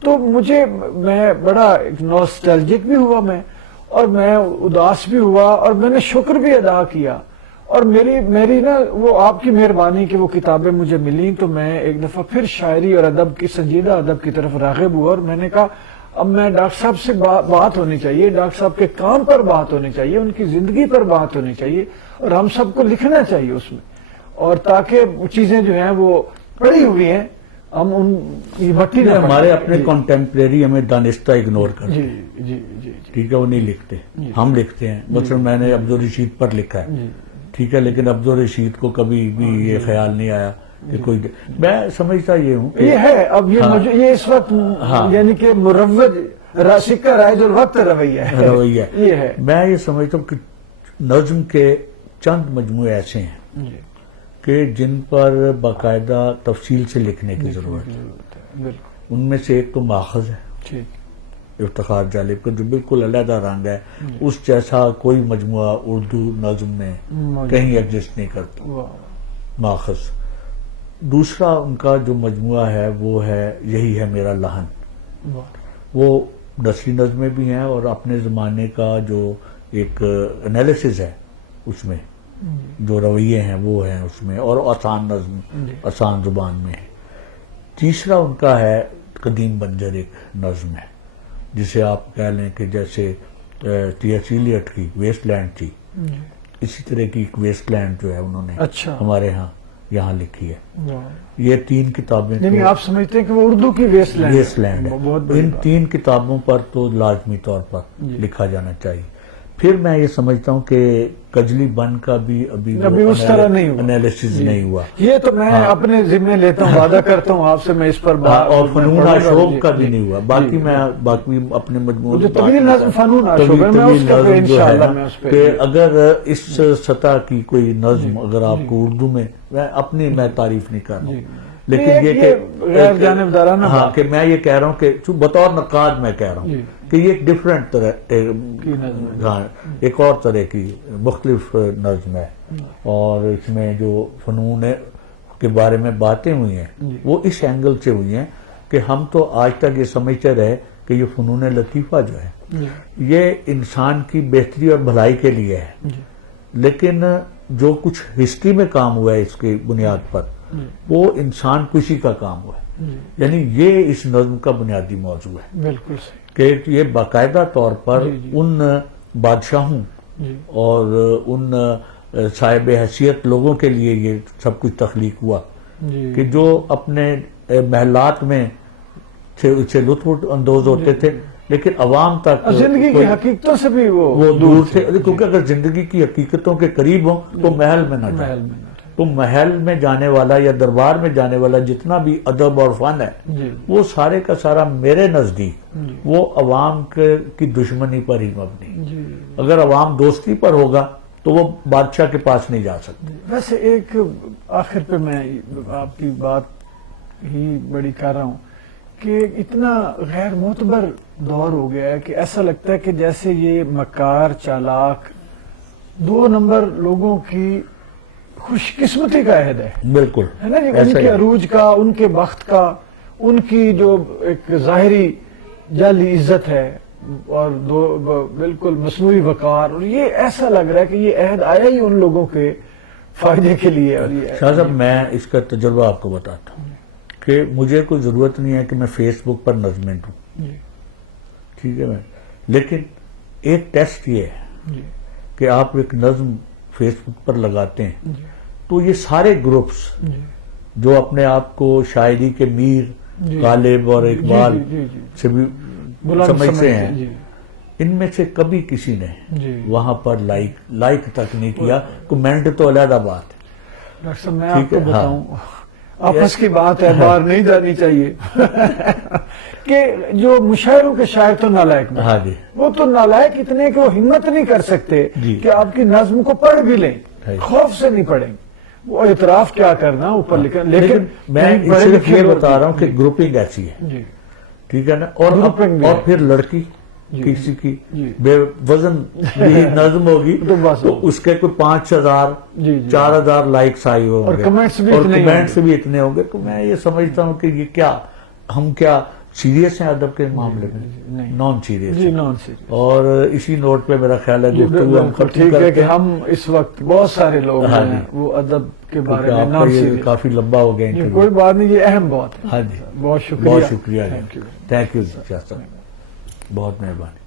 تو میں بڑا نوسٹیلجک بھی ہوا میں، اور میں اداس بھی ہوا، اور میں نے شکر بھی ادا کیا. اور میری نا وہ آپ کی مہربانی کہ وہ کتابیں مجھے ملیں تو میں ایک دفعہ پھر شاعری اور ادب کی، سنجیدہ ادب کی طرف راغب ہوا. اور میں نے کہا اب میں ڈاکٹر صاحب سے بات ہونی چاہیے، ڈاکٹر صاحب کے کام پر بات ہونی چاہیے، ان کی زندگی پر بات ہونی چاہیے، اور ہم سب کو لکھنا چاہیے اس میں. اور تاکہ چیزیں جو ہیں وہ پڑھی ہوئی ہیں ہم ان کی بٹی نہ ہمارے اپنے کنٹمپریری ہمیں دانستہ اگنور کرتے جی ہیں. جی جی ٹھیک ہے، وہ نہیں لکھتے، ہم لکھتے ہیں. مثلا میں نے عبدالرشید پر لکھا ہے، ٹھیک ہے، لیکن عبدالرشید کو کبھی بھی یہ خیال نہیں آیا کہ کوئی. میں سمجھتا یہ ہوں یہ ہے اب یہ اس وقت یعنی کہ مروج سکہ رائج الوقت رویہ یہ ہے. میں یہ سمجھتا ہوں کہ نظم کے چند مجموعے ایسے ہیں کہ جن پر باقاعدہ تفصیل سے لکھنے کی ضرورت ہے. ان میں سے ایک تو ماخذ ہے، افتخار جالب کا جو بالکل علیحدہ رنگ ہے، اس جیسا کوئی مجموعہ اردو نظم میں کہیں ایگزسٹ نہیں کرتا، ماخذ. دوسرا ان کا جو مجموعہ ہے وہ ہے یہی ہے میرا لحن. وہ نثری نظمیں بھی ہیں اور اپنے زمانے کا جو ایک انالیسز ہے اس میں جو رویے ہیں وہ ہیں اس میں، اور آسان نظم، آسان زبان میں ہے. تیسرا ان کا ہے قدیم بنجر، ایک نظم ہے جسے آپ کہہ لیں کہ جیسے ٹی ایس ایلیٹ کی ویسٹ لینڈ تھی، اسی طرح کی ایک ویسٹ لینڈ جو ہے انہوں نے ہمارے ہاں یہاں لکھی ہے. یہ 3 کتابیں یعنی آپ سمجھتے ہیں کہ وہ اردو کی ویسٹ لینڈ ہے. ان 3 کتابوں پر تو لازمی طور پر لکھا جانا چاہیے. پھر میں یہ سمجھتا ہوں کہ کجلی بن کا بھی ابھی اس طرح نہیں ہوا، انالیسز نہیں ہوا. یہ تو میں اپنے ذمہ لیتا ہوں، وعدہ کرتا ہوں آپ سے میں اس پر بات. اور فنون آشوب کا بھی نہیں ہوا. باقی میں اپنے مجموعے کہ اگر اس سطح کی کوئی نظم اگر آپ کو اردو میں میں تعریف نہیں کر رہا ہوں، لیکن یہ غیر جانبدارانہ ہاں کہ میں یہ کہہ رہا ہوں کہ بطور نقاد میں کہہ رہا ہوں کہ یہ ایک ڈفرینٹ طرح، ایک اور طرح کی مختلف نظم ہے. اور اس میں جو فنون کے بارے میں باتیں ہوئی ہیں وہ اس اینگل سے ہوئی ہیں کہ ہم تو آج تک یہ سمجھتے رہے کہ یہ فنون لطیفہ جو ہے یہ انسان کی بہتری اور بھلائی کے لیے ہے، لیکن جو کچھ ہسٹری میں کام ہوا ہے اس کی بنیاد پر وہ انسان کشی کا کام ہوا ہے. جی یعنی یہ اس نظم کا بنیادی موضوع ہے بالکل صحیح. کہ یہ باقاعدہ طور پر جی جی. ان بادشاہوں جی اور ان صاحب حیثیت لوگوں کے لیے یہ سب کچھ تخلیق ہوا جی کہ جو اپنے محلات میں سے لطف اندوز ہوتے تھے لیکن عوام تک زندگی کی کوئی- حقیقتوں سے بھی وہ وہ دور تھے کیونکہ اگر زندگی کی حقیقتوں کے قریب ہوں تو محل میں نہ جائے. محل میں نہ رہے. تو محل میں جانے والا یا دربار میں جانے والا جتنا بھی ادب اور فن ہے جی وہ سارے کا سارا میرے نزدیک جی وہ عوام کی دشمنی پر ہی مبنی. جی. اگر عوام دوستی پر ہوگا تو وہ بادشاہ کے پاس نہیں جا سکتے. ویسے ایک آخر پہ میں آپ کی بات ہی بڑی کر رہا ہوں کہ اتنا غیر معتبر دور ہو گیا ہے کہ ایسا لگتا ہے کہ جیسے یہ مکار چالاک 2 نمبر لوگوں کی خوش قسمتی کا عہد ہے بالکل نا جی. ان ایسا کے ہی. عروج کا، ان کے بخت کا، ان کی جو ایک ظاہری جعلی عزت ہے اور بالکل مصنوعی وقار، اور یہ ایسا لگ رہا ہے کہ یہ عہد آیا ہی ان لوگوں کے فائدے کے لیے. اور یہ شاہ صاحب میں اس کا تجربہ آپ کو بتاتا ہوں کہ مجھے کوئی ضرورت نہیں ہے کہ میں فیس بک پر نظمیں دوں، جی ٹھیک ہے میں، لیکن ایک ٹیسٹ یہ ہے جی کہ آپ ایک نظم فیس بک پر لگاتے ہیں جی تو یہ سارے گروپس جی جو اپنے آپ کو شاعری کے میر جی. غالب اور اقبال جی جی جی سے بھی بلند سمجھتے ہیں، جی ان میں سے کبھی کسی نے جی. وہاں پر لائک تک نہیں کیا. کمنٹ تو علیحدہ بات ہے. ڈاکٹر صاحب میں ٹھیک آپ کو ہے، ہاں. بتاؤں آپس کی بات ہے، باہر نہیں جانی چاہیے کہ جو مشاعروں کے شاعر تو نالائق نہیں، ہاں جی وہ تو نالائق اتنے کہ وہ ہمت نہیں کر سکتے جی. کہ آپ کی نظم کو پڑھ بھی لیں، ہے. خوف سے نہیں پڑھیں گے. وہ اعتراف کیا کرنا اوپر لکھا، لیکن میں نہیں پڑھے صرف لکھے یہ لوگ- بتا رہا ہوں کہ گروپنگ ایسی ہے، جی ٹھیک ہے نا. اور Grouping بھی اور ہے. پھر لڑکی جی. کسی کی جی. بے وزن بھی نظم ہوگی تو بس تو اس کے کوئی 5,000 جی جی 4,000 لائکس آئی ہوں اور گے comments بھی اور اتنے ہی کمنٹس ہوں گے. بھی اتنے ہوں گے. تو میں یہ سمجھتا ہوں کہ یہ کیا ہم کیا سیریس ہیں ادب کے معاملے میں؟ نہیں. Non serious. جی نان سیریس. اور اسی نوٹ پہ میرا خیال ہے جی گفتگو ہم بالکل ختم ٹھیک ہے کرتے کہ ہیں ہم اس وقت بہت سارے لوگ ہاں ہیں جی. وہ ادب کے بارے کیونکہ میں آپ کا نان یہ سیریس. کافی لمبا ہو گیا جی انٹرویو. کوئی بات نہیں، یہ اہم بات ہے. ہاں جی بہت شکریہ. بہت شکریہ. Thank you. تھینک یو شاہ صاحب، بہت مہربانی.